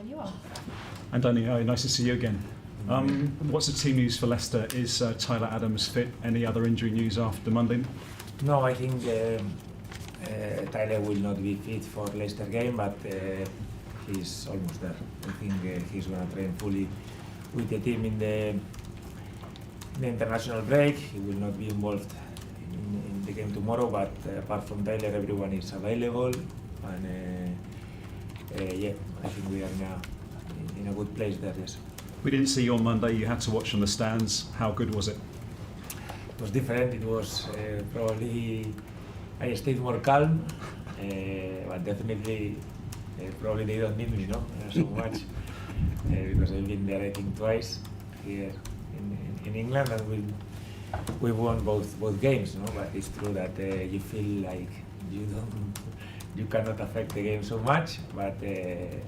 when you are. Andoni, hi, nice to see you again. What's the team news for Leicester? Is Tyler Adams fit? Any other injury news after Monday? No, I think Tyler will not be fit for Leicester game, but he's almost there. I think he's going to train fully with the team in the international break. He will not be involved in the game tomorrow, but apart from Tyler, everyone is available, and yeah, I think we are in a good place there. Yes. We didn't see you on Monday. You had to watch from the stands. How good was it? It was different. It was probably I stayed more calm, but definitely probably they don't need me, so much because I've been there I think twice here in England, and we won both games, But it's true that you feel like you cannot affect the game so much, but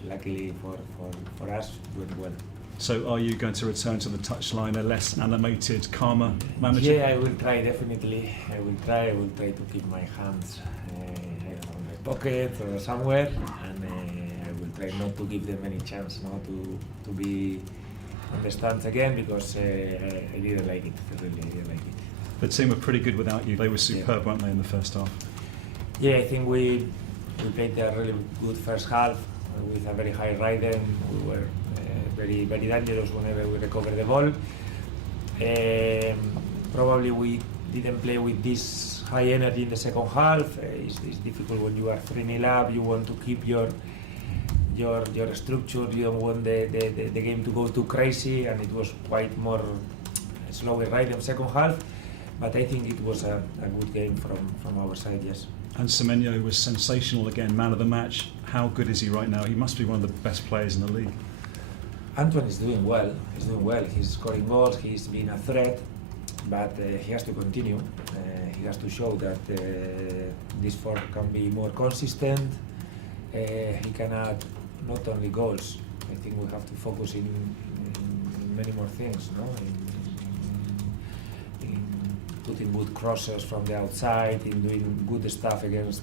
luckily for us, it went well. So are you going to return to the touchline a less animated, calmer manager? Yeah, I will try, definitely. I will try to keep my hands in my pocket or somewhere, and I will try not to give them any chance to be on the stands again, because I didn't like it, really, I didn't like it. The team were pretty good without you. They were superb, weren't they, in the first half? Yeah, I think we played a really good first half with a very high rhythm. We were very dangerous whenever we recovered the ball. Probably we didn't play with this high energy in the second half. It's difficult when you are 3-0 up. You want to keep your structure. You don't want the game to go too crazy, and it was quite more slower rhythm second half. But I think it was a good game from our side, yes. And Semenyo was sensational again, man of the match. How good is he right now? He must be one of the best players in the league. Antoine is doing well. He's scoring goals. He's been a threat, but he has to continue. He has to show that this form can be more consistent. He can add not only goals. I think we have to focus in many more things, in putting good crosses from the outside, in doing good stuff against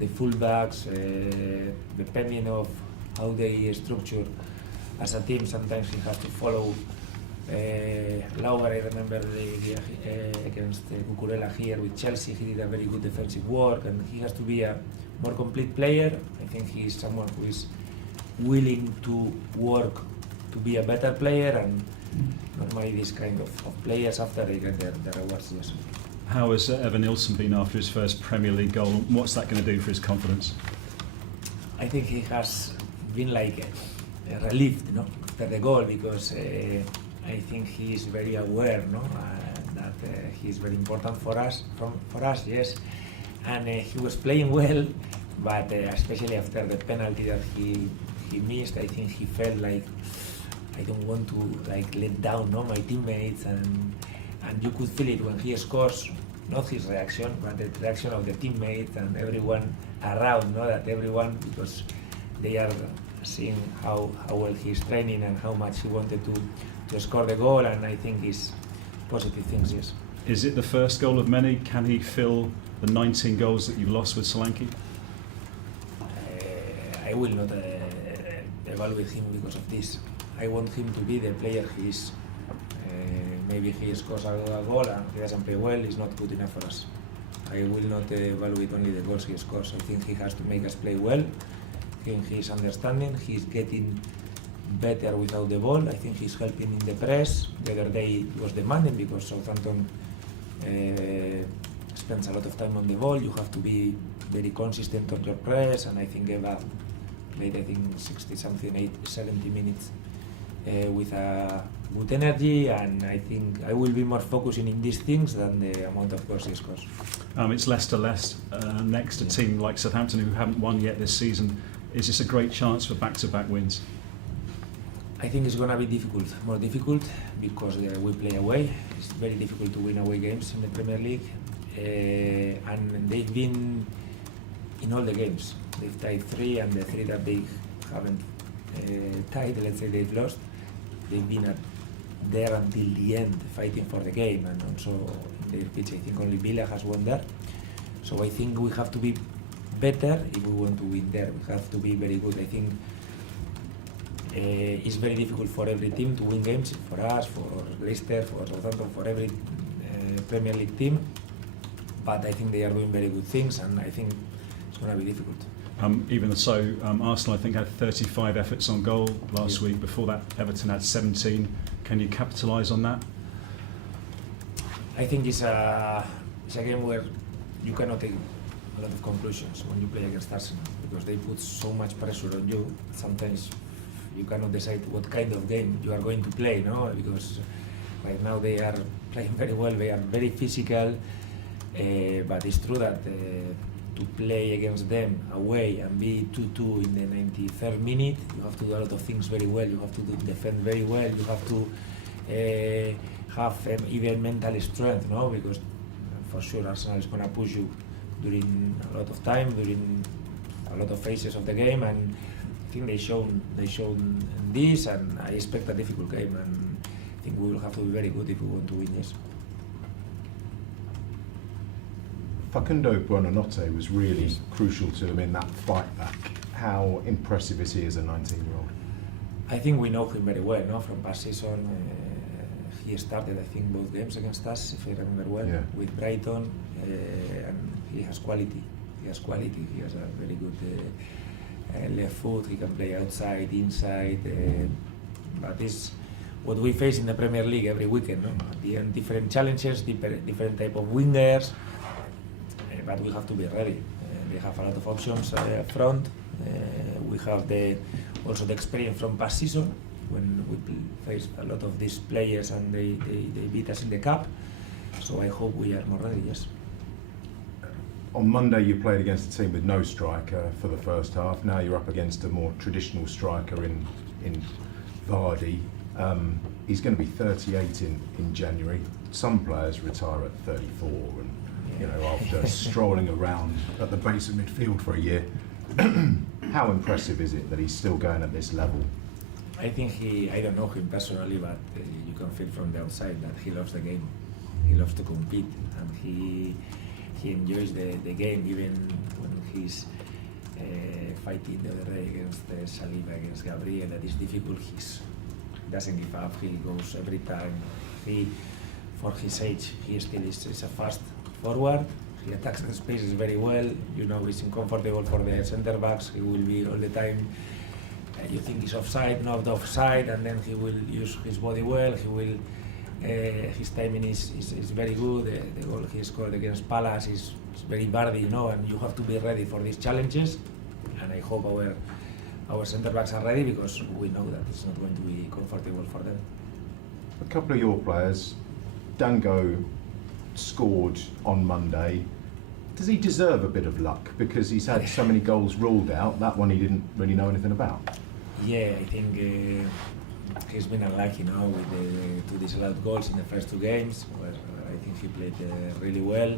the fullbacks, depending of how they structure as a team. Sometimes he has to follow Lauer. I remember against Cucurella here with Chelsea, he did a very good defensive work, and he has to be a more complete player. I think he is someone who is willing to work to be a better player, and normally these kind of players, after they get their rewards. Yes. How has Evan Nilsson been after his first Premier League goal? What's that going to do for his confidence? I think he has been like relieved, after the goal, because I think he is very aware, that he is very important for us. Yes, and he was playing well, but especially after the penalty that he missed, I think he felt like, I don't want to let down my teammates, and you could feel it when he scores, not his reaction, but the reaction of the teammates and everyone around, that everyone, because they are seeing how well he's training and how much he wanted to score the goal, and I think it's positive things, yes. Is it the first goal of many? Can he fill the 19 goals that you've lost with Solanke? I will not evaluate him because of this. I want him to be the player he is. Maybe he scores a goal and he doesn't play well, it's not good enough for us. I will not evaluate only the goals he scores. I think he has to make us play well. I think he's understanding, he's getting better without the ball. I think he's helping in the press. The other day it was demanding because Southampton spends a lot of time on the ball. You have to be very consistent on your press, and I think Eva played 60-something, 70 minutes with a good energy, and I think I will be more focusing in these things than the amount of goals he scores. It's Leicester next, a team like Southampton who haven't won yet this season. Is this a great chance for back-to-back wins? I think it's going to be more difficult, because we play away. It's very difficult to win away games in the Premier League, and they've been in all the games. They've tied 3, and the 3 that they haven't tied, let's say they've lost, they've been there until the end, fighting for the game, and also in their pitch, I think only Villa has won there. So I think we have to be better if we want to win there. We have to be very good. I think it's very difficult for every team to win games, for us, for Leicester, for Southampton, for every Premier League team. But I think they are doing very good things, and I think it's going to be difficult. Even so, Arsenal I think had 35 efforts on goal last week. Before that, Everton had 17. Can you capitalise on that? I think it's a game where you cannot take a lot of conclusions when you play against Arsenal, because they put so much pressure on you. Sometimes you cannot decide what kind of game you are going to play, no? Because right now they are playing very well, they are very physical, but it's true that to play against them away and be 2-2 in the 93rd minute, you have to do a lot of things very well. You have to defend very well. You have to have even mental strength, no? Because for sure Arsenal is going to push you during a lot of time, during a lot of phases of the game, and I think they shown this, and I expect a difficult game, and I think we will have to be very good if we want to win this. Facundo Buonanotte was really crucial to them in that fight back. How impressive is he as a 19-year-old? I think we know him very well, no? From past season. He started, I think, both games against us, if I remember well, with Brighton, and he has quality. He has a very good left foot. He can play outside, inside, but this what we face in the Premier League every weekend. No? At the end, different challenges, different type of wingers, but we have to be ready. They have a lot of options up front. We have also the experience from past season, when we faced a lot of these players and they beat us in the cup. So I hope we are more ready, yes. On Monday you played against a team with no striker for the first half. Now you're up against a more traditional striker in Vardy. He's going to be 38 in January. Some players retire at 34 and after strolling around at the base of midfield for a year. How impressive is it that he's still going at this level? I think I don't know him personally, but you can feel from the outside that he loves the game. He loves to compete, and he enjoys the game, even when he's fighting the other day against Saliba, against Gabriel. That is difficult. He doesn't give up. He goes every time. For his age, he still is a fast forward. He attacks the spaces very well. He's uncomfortable for the centre backs. He will be all the time. You think he's offside, not offside, and then he will use his body well. His timing is very good. The goal he scored against Palace is very Vardy, and you have to be ready for these challenges. And I hope our centre backs are ready, because we know that it's not going to be comfortable for them. A couple of your players, Dango scored on Monday. Does he deserve a bit of luck, because he's had so many goals ruled out? That one he didn't really know anything about. Yeah, I think he's been unlucky now with the 2 disallowed goals in the first 2 games, where I think he played really well.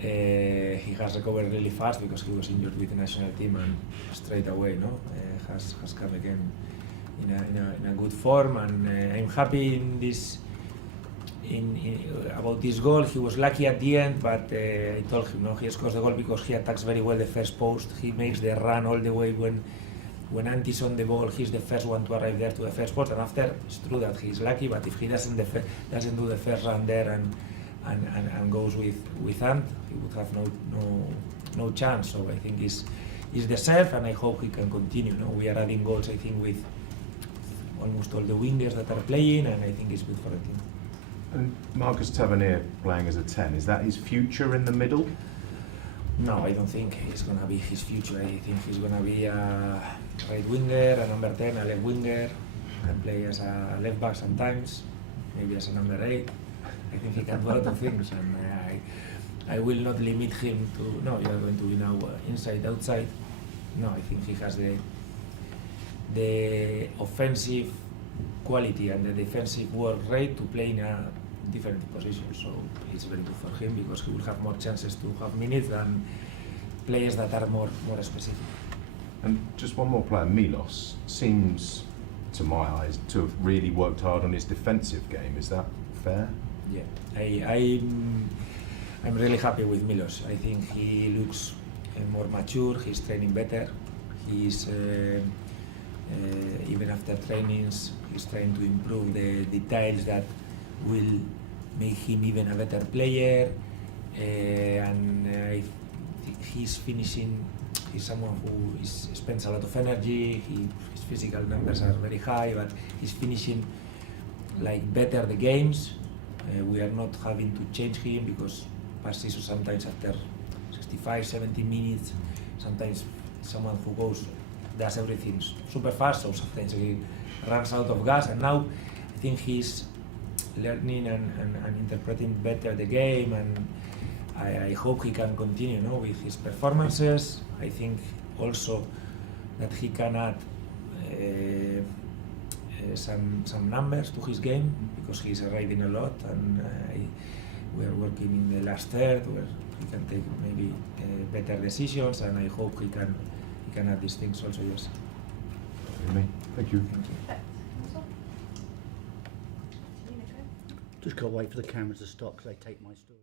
He has recovered really fast because he was injured with the national team, and straight away has come again in a good form, and I'm happy about this goal. He was lucky at the end, but I told him he scores the goal because he attacks very well the first post. He makes the run all the way when Anti's on the ball. He's the first one to arrive there to the first post, and after it's true that he's lucky, but if he doesn't do the first run there and goes with Ant, he would have no chance. So I think he's deserved, and I hope he can continue. We are adding goals, I think, with almost all the wingers that are playing, and I think it's good for the team. And Marcus Tavernier playing as a 10, is that his future in the middle? No, I don't think it's going to be his future. I think he's going to be a right winger, a number 10, a left winger, can play as a left back sometimes, maybe as a number 8. I think he can do a lot of things, and I will not limit him to, you are going to be now inside, outside. No, I think he has the offensive quality and the defensive work rate to play in a different positions, so it's very good for him, because he will have more chances to have minutes than players that are more specific. And just one more player, Milos, seems, to my eyes, to have really worked hard on his defensive game. Is that fair? Yeah, I'm really happy with Milos. I think he looks more mature. He's training better. He's Even after trainings, he's trying to improve the details that will make him even a better player. And I think he's finishing. He's someone who spends a lot of energy. His physical numbers are very high, but he's finishing like better the games. We are not having to change him because past season sometimes after 65, 70 minutes, sometimes someone who does everything super fast, so sometimes he runs out of gas. And now I think he's learning and interpreting better the game, and I hope he can continue, with his performances. I think also that he can add some numbers to his game because he's arriving a lot, and we are working in the last third where he can take maybe better decisions, and I hope he can add these things also. Yes. Thank you. Thank you. Just gotta wait for the cameras to stop because they take my story.